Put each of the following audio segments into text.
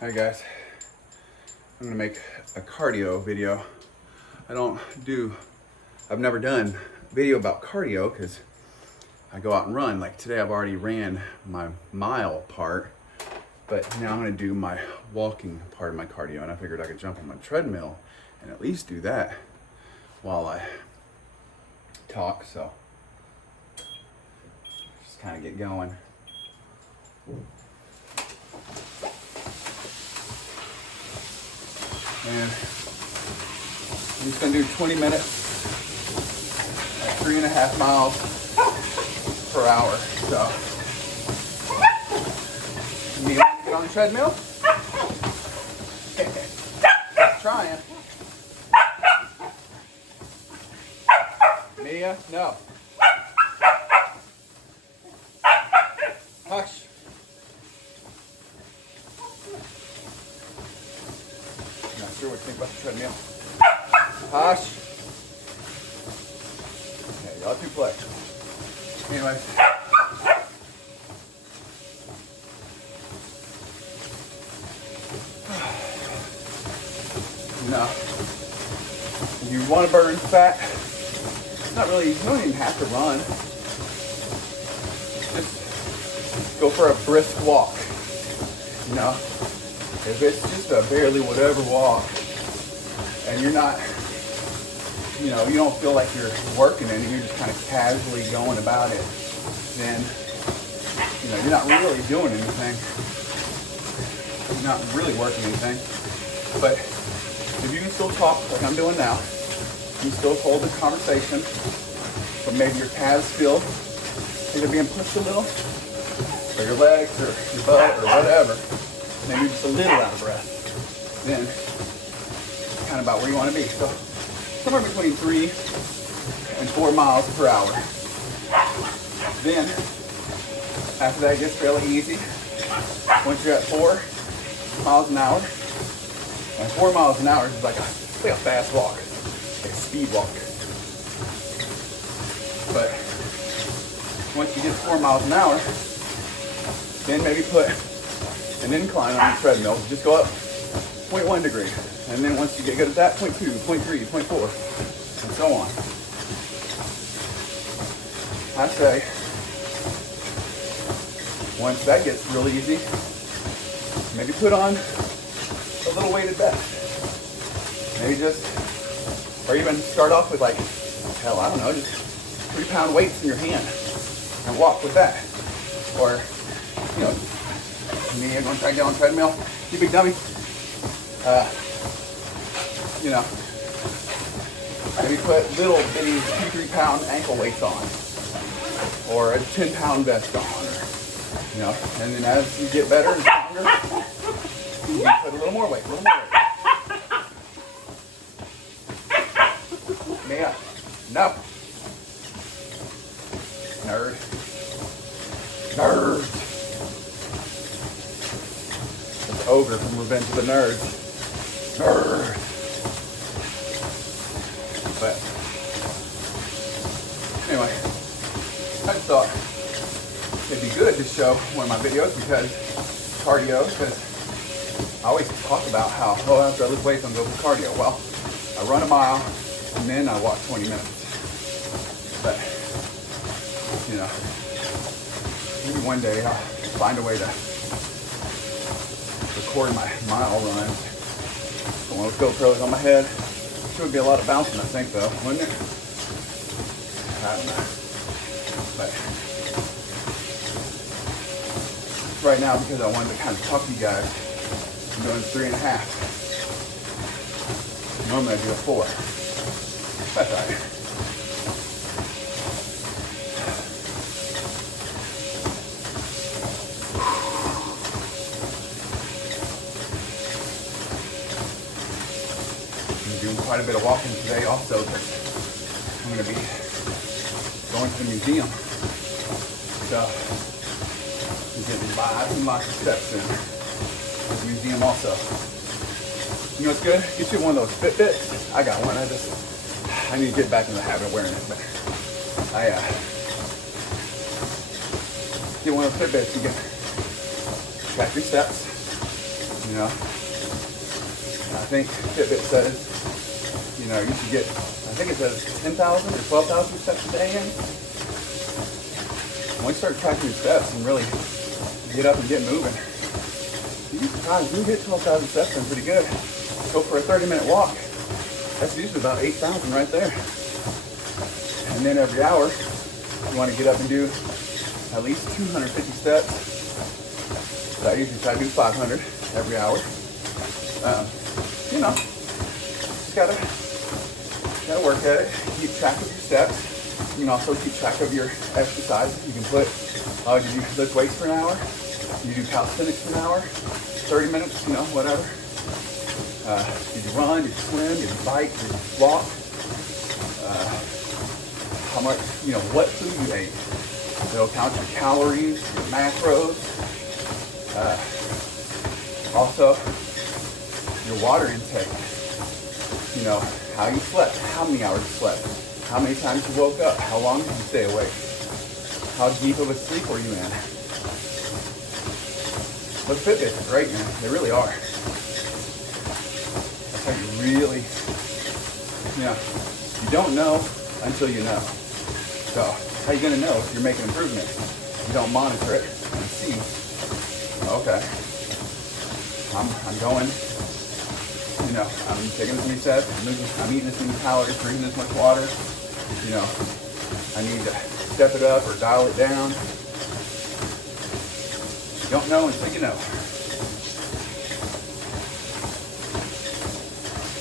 Hi guys, I'm gonna make a cardio video. I've never done a video about cardio because I go out and run. Like today I've already ran my mile part, but now I'm gonna do my walking part of my cardio, and I figured I could jump on my treadmill and at least do that while I talk, so just kind of get going. And I'm just gonna do 20 minutes at 3.5 miles per hour. So, you want to get on the treadmill? Trying. Mia, no. Hush. Not sure what you think about the treadmill. Hush. Okay, y'all two play. Anyway. No. If you want to burn fat, it's not really, you don't even have to run. Just go for a brisk walk. You know? If it's just a barely whatever walk and you're not, you know, you don't feel like you're working it and you're just kind of casually going about it, then, you know, you're not really doing anything. You're not really working anything. But if you can still talk like I'm doing now, you can still hold the conversation, but maybe your calves feel like they're being pushed a little, or your legs, or your butt, or whatever. Maybe just a little out of breath, then kind of about where you want to be. So somewhere between 3 and 4 miles per hour. Then after that it gets fairly easy. Once you're at 4 miles an hour, and 4 miles an hour is like a fast walk, like a speed walk. But once you get to 4 miles an hour, then maybe put an incline on the treadmill. Just go up 0.1 degree. And then once you get good at that, 0.2, 0.3, 0.4, and so on. I say, once that gets really easy, maybe put on a little weighted vest. Maybe just, or even start off with like, hell, I don't know, just 3-pound weights in your hand and walk with that. Or, you know, me, I'm gonna try to get on the treadmill. You big dummy. You know, maybe put little bitty 2-3-pound ankle weights on, or a 10-pound vest on, or, you know, and then as you get better and stronger, you can put a little more weight, Mia, no. Nerd. It's Ogre from Revenge of the Nerds. Nerd. But anyway, I just thought it'd be good to show one of my videos because I always talk about how, after I lift weights, I'm going to go for cardio. Well, I run a mile and then I walk 20 minutes. But, you know, maybe one day I'll find a way to record my mile runs. So one with GoPros on my head. It would be a lot of bouncing, I think, though, wouldn't it? I don't know. But right now, because I wanted to kind of talk to you guys, I'm doing 3.5. Normally I do a 4. That's all right. Doing quite a bit of walking today also because I'm going to be going to the museum. So I'm getting lots and lots of steps in the museum also. You know what's good? Get you one of those Fitbits. I got one. I need to get back in the habit of wearing it. But I get one of those Fitbits. You can track your steps. You know, I think Fitbit says, you know, you should get, I think it says 10,000 or 12,000 steps a day in. Once you start tracking your steps and really get up and get moving, you'd be surprised. You can get 12,000 steps in pretty good. Go for a 30-minute walk. That's usually about 8,000 right there. And then every hour, you want to get up and do at least 250 steps. So I usually try to do 500 every hour. You know, just gotta work at it. Keep track of your steps. You can also keep track of your exercise. You can put, did you lift weights for an hour? You do calisthenics for an hour? 30 minutes, you know, whatever. Did you run? Did you swim? Did you bike? Did you walk? How much, you know, what food you ate. It'll count your calories, your macros. Also, your water intake. You know, how you slept, how many hours you slept, how many times you woke up, how long did you stay awake, how deep of a sleep were you in. But Fitbits are great, man. They really are. That's how you really, you know, you don't know until you know. So how are you going to know if you're making improvements? You don't monitor it and see, okay, I'm going, you know, I'm taking this many steps, I'm eating this many calories, drinking this much water, you know, I need to step it up or dial it down. You don't know until you know.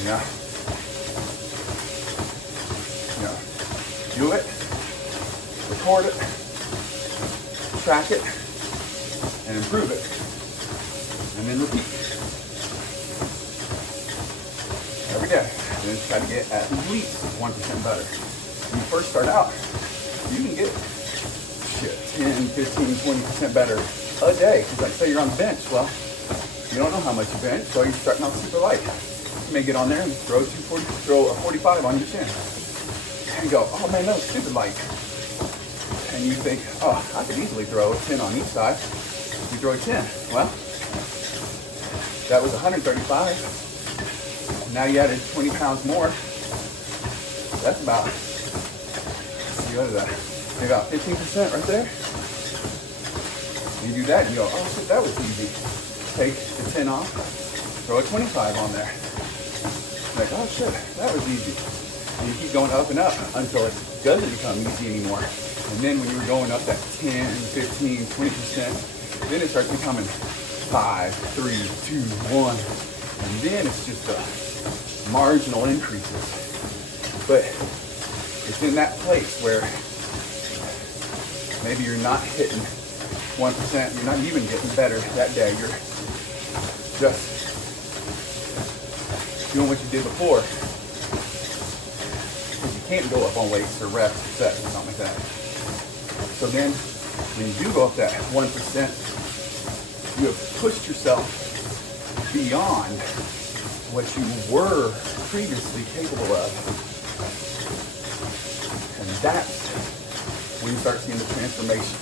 You know, do it, record it, track it, and improve it, and then repeat. Every day. And then try to get at least 1% better. When you first start out, you can get 10, 15, 20% better a day. Because like say you're on the bench, well, you don't know how much you bench, so you're starting out super light. You may get on there and throw a 45 on your chin. And you go, oh man, that was stupid light. And you think, oh, I could easily throw a 10 on each side. You throw a 10. Well, that was 135. Now you added 20 pounds more. That's about, see, what is that? About 15% right there. You do that, and you go, oh shit, that was easy. Take the 10 off, throw a 25 on there. Like, oh shit, that was easy. And you keep going up and up until it doesn't become easy anymore. And then when you're going up that 10, 15, 20%, then it starts becoming 5, 3, 2, 1. And then it's just marginal increases. But it's in that place where maybe you're not hitting 1%, you're not even getting better that day. You're just doing what you did before. Because you can't go up on weights or reps or sets or something like that. So then when you do go up that 1%, you have pushed yourself beyond what you were previously capable of. And that's when you start seeing the transformation.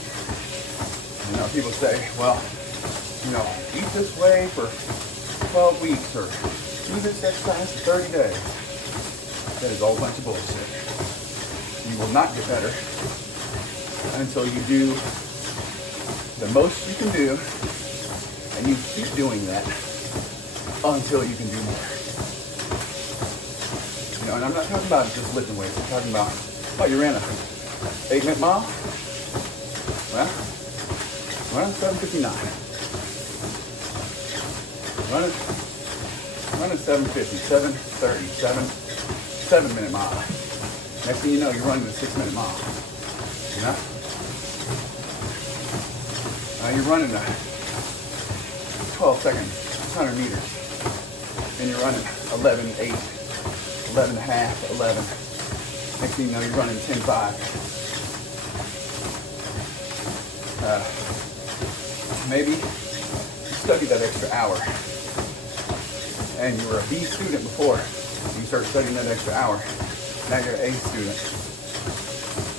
You know, people say, well, you know, eat this way for 12 weeks or do this exercise for 30 days. That is all a bunch of bullshit. You will not get better until you do the most you can do, and you keep doing that until you can do more. You know, and I'm not talking about just lifting weights. I'm talking about, oh, you ran a 8-minute mile? Well, run 7:59. Run 7:50, 7:30, 7-minute mile. Next thing you know, you're running a 6-minute mile. You know? You're running a 12-second 100 meters. And you're running 11:8, 11.5, 11. Next thing you know, you're running 10.5. Maybe you studied that extra hour. And you were a B student before. You start studying that extra hour. Now you're an A student.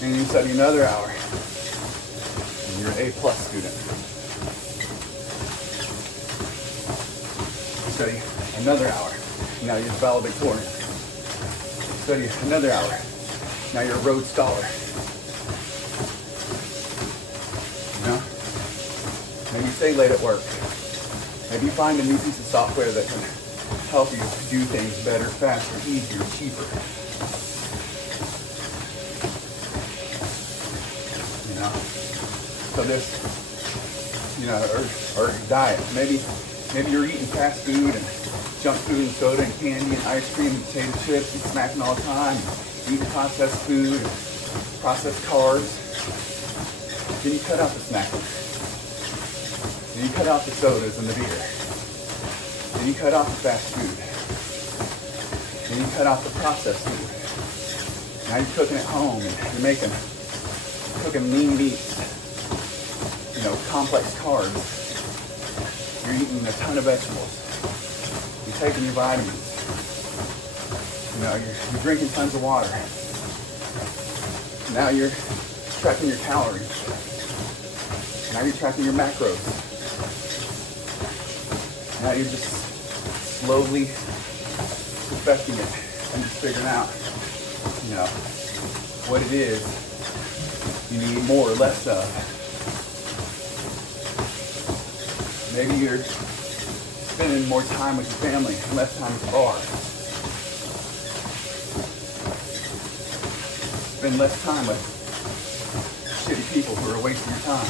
And you study another hour. And you're an A+ student. study another hour. Now you're valedictorian. Study another hour. Now you're a Rhodes Scholar. You know? Maybe you stay late at work. Maybe you find a new piece of software that can help you do things better, faster, easier, cheaper. You know? So this, you know, or diet. Maybe you're eating fast food and junk food and soda and candy and ice cream and potato chips and snacking all the time, and eating processed food and processed carbs. Then you cut out the snacking. Then you cut out the sodas and the beer. Then you cut out the fast food. Then you cut out the processed food. Now you're cooking at home and you're cooking lean meats, you know, complex carbs. You're eating a ton of vegetables. You're taking your vitamins. You know, you're drinking tons of water. Now you're tracking your calories. Now you're tracking your macros. Now you're just slowly perfecting it and just figuring out, you know, what it is you need more or less of. Maybe you're spending more time with your family and less time at the bar. Spend less time with shitty people who are wasting your time.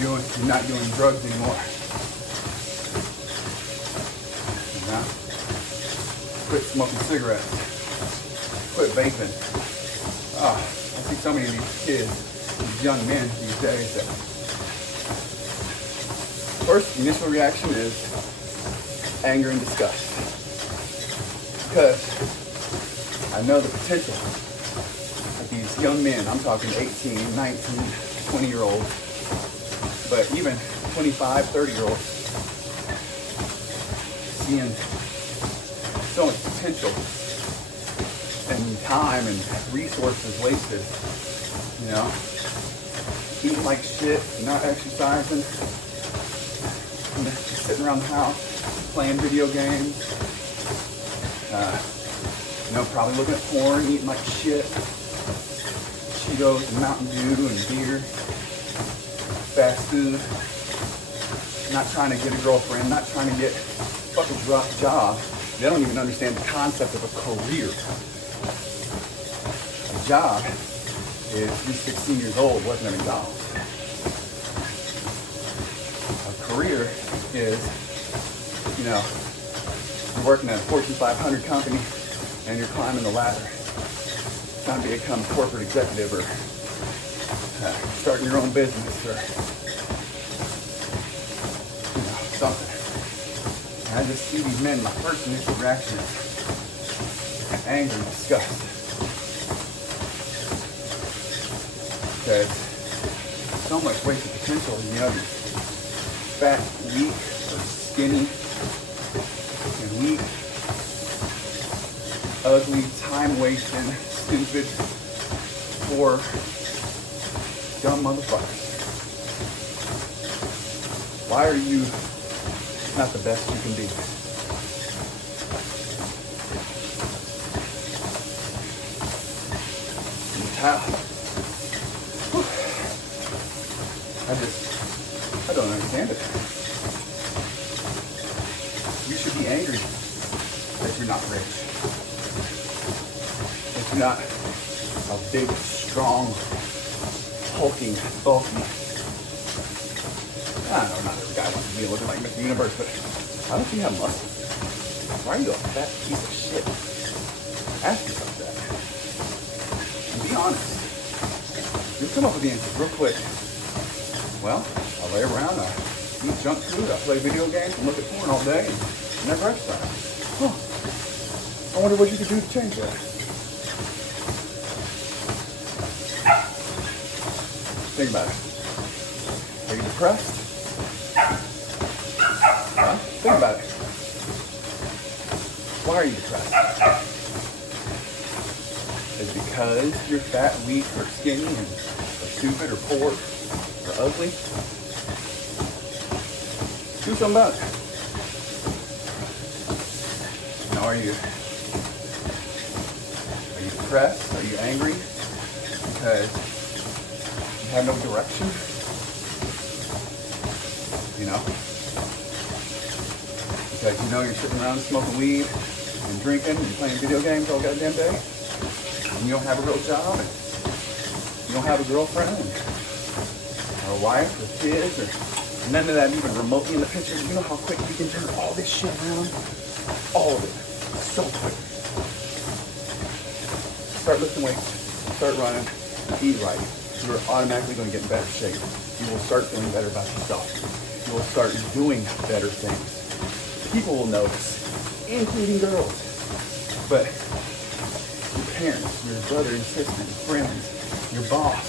You're not doing drugs anymore. You know? Quit smoking cigarettes. Quit vaping. Oh, I see so many of these kids, these young men these days that first initial reaction is anger and disgust. Because I know the potential of these young men. I'm talking 18, 19, 20-year-olds, but even 25, 30-year-olds, seeing so much potential and time and resources wasted, you know, eating like shit, not exercising, sitting around the house, playing video games, you know, probably looking at porn, eating like shit, Cheetos and Mountain Dew and beer, fast food, not trying to get a girlfriend, not trying to get a fucking job. They don't even understand the concept of a career. A job is you're 16 years old working at McDonald's. A career is, you know, you're working at a Fortune 500 company and you're climbing the ladder, trying to become a corporate executive or starting your own business or, you know, something. And I just see these men, my first initial reaction is anger and disgust. Because so much wasted potential, you know, fat, weak, or skinny, and weak, ugly, time-wasting, stupid, poor, dumb motherfuckers. Why are you not the best you can be? I don't understand it. You should be angry that you're not rich. That you're not a big, strong, hulking, bulky. I don't know, not every guy wants to be looking like Mr. Universe, but why don't you have muscles? Why are you a fat piece of shit? Ask yourself that. And be honest. You'll come up with the answers real quick. Well, I lay around, I eat junk food, I play video games and look at porn all day and never exercise. Huh. I wonder what you could do to change that. Think about it. Are you depressed? Huh? Think about it. Why are you depressed? Is it because you're fat, weak, or skinny, or stupid, or poor, or ugly? Do something about it. know, are you depressed? Are you angry because you have no direction? You know? Because you know you're sitting around smoking weed and drinking and playing video games all goddamn day, and you don't have a real job, and you don't have a girlfriend or a wife or kids or none of that even remotely in the picture. You know how quick you can turn all this shit around? All of it. So quick. Start lifting weights, start running, eat right. You're automatically going to get in better shape. You will start feeling better about yourself. You will start doing better things. People will notice, including girls. But your parents, your brother and sister, your friends, your boss,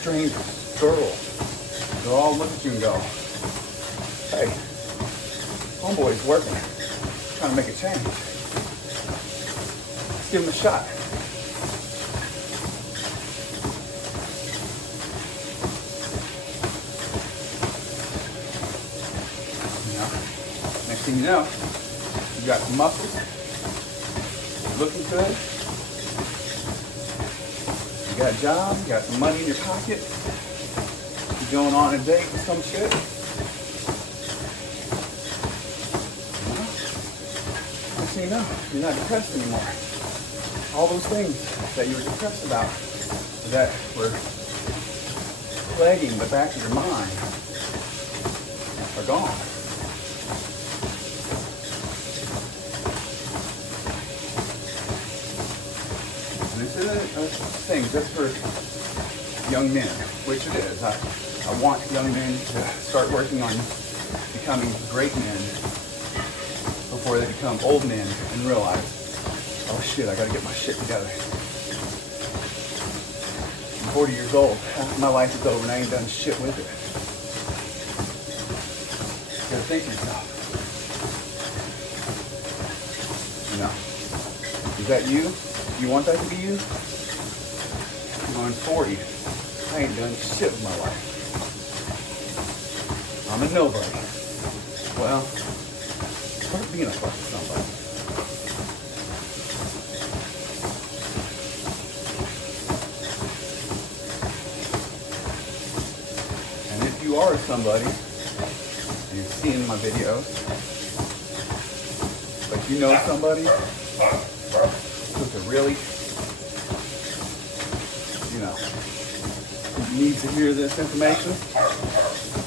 strangers, girls, they'll all look at you and go, hey, homeboy's working, trying to make a change. Let's give him a shot. Next thing you know, you got some muscles, you're looking good, you got a job, you got some money in your pocket, you're going on a date with some shit. You know? Next thing you know, you're not depressed anymore. All those things that you were depressed about, that were plaguing the back of your mind, are gone. This isn't a thing just for young men, which it is. I want young men to start working on becoming great men before they become old men and realize, oh shit, I gotta get my shit together. I'm 40 years old, half my life is over and I ain't done shit with it. You gotta think yourself. You know, is that you? You want that to be you? I'm going 40. I ain't done shit with my life. I'm a nobody. Well, start being a fucking somebody. And if you are somebody, and you've seen my videos, but you know somebody who could really, you know, needs to hear this information,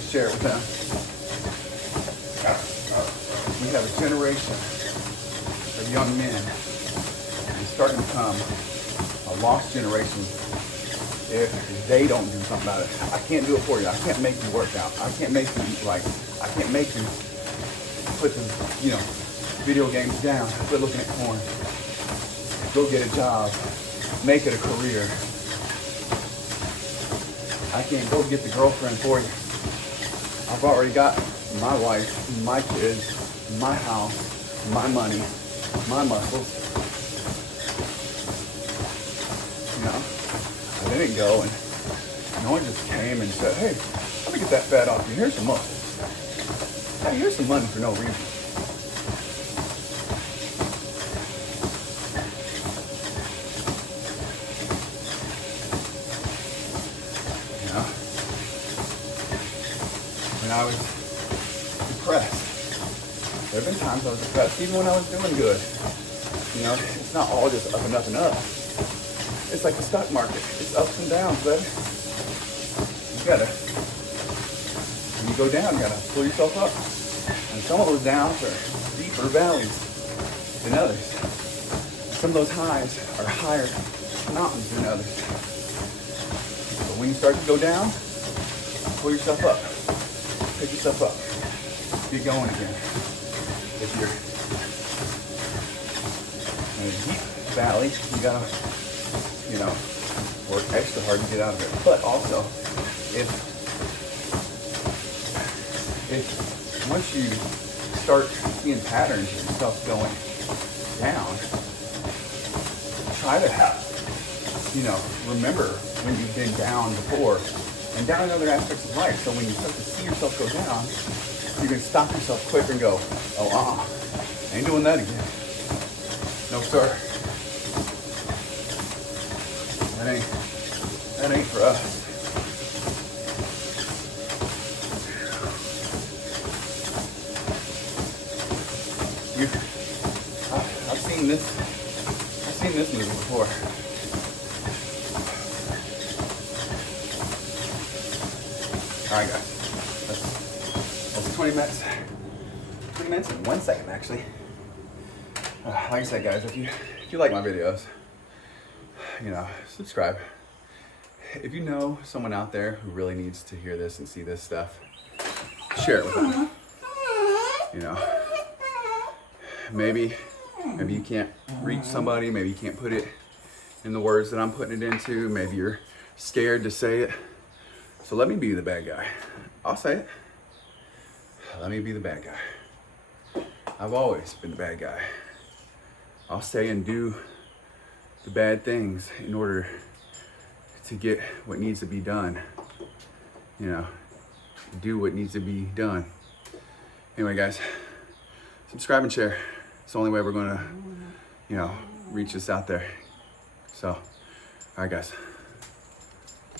share it with them. We have a generation of young men who's starting to become a lost generation if they don't do something about it. I can't do it for you. I can't make you work out. I can't make you eat right. I can't make you put the, you know, video games down, quit looking at porn. Go get a job, make it a career. I can't go get the girlfriend for you. I've already got my wife, my kids, my house, my money, my muscles. You know, I didn't go and no one just came and said, hey, let me get that fat off you. Here's some muscles. Hey, here's some money for no reason. I was depressed. There have been times I was depressed, even when I was doing good. You know, it's not all just up and up and up. It's like the stock market. It's ups and downs, baby. You gotta, when you go down, you gotta pull yourself up. And some of those downs are deeper valleys than others. Some of those highs are higher mountains than others. But when you start to go down, pull yourself up. Pick yourself up. Get going again. If you're in a deep valley, you gotta, you know, work extra hard to get out of it. But also, if once you start seeing patterns and stuff going down, try to, you know, remember when you've been down before. And down in other aspects of life. So when you start to see yourself go down, you can stop yourself quick and go, oh, I ain't doing that again. No, sir. That ain't for us. I've seen this movie before. All right, guys. That's 20 minutes. 20 minutes and 1 second, actually. Like I said, guys, if you like my videos, subscribe. If you know someone out there who really needs to hear this and see this stuff, share it with them. Maybe you can't reach somebody, maybe you can't put it in the words that I'm putting it into, maybe you're scared to say it. So let me be the bad guy. I'll say it. Let me be the bad guy. I've always been the bad guy. I'll say and do the bad things in order to get what needs to be done. Do what needs to be done. Anyway, guys, subscribe and share. It's the only way we're gonna, reach this out there. So, all right, guys.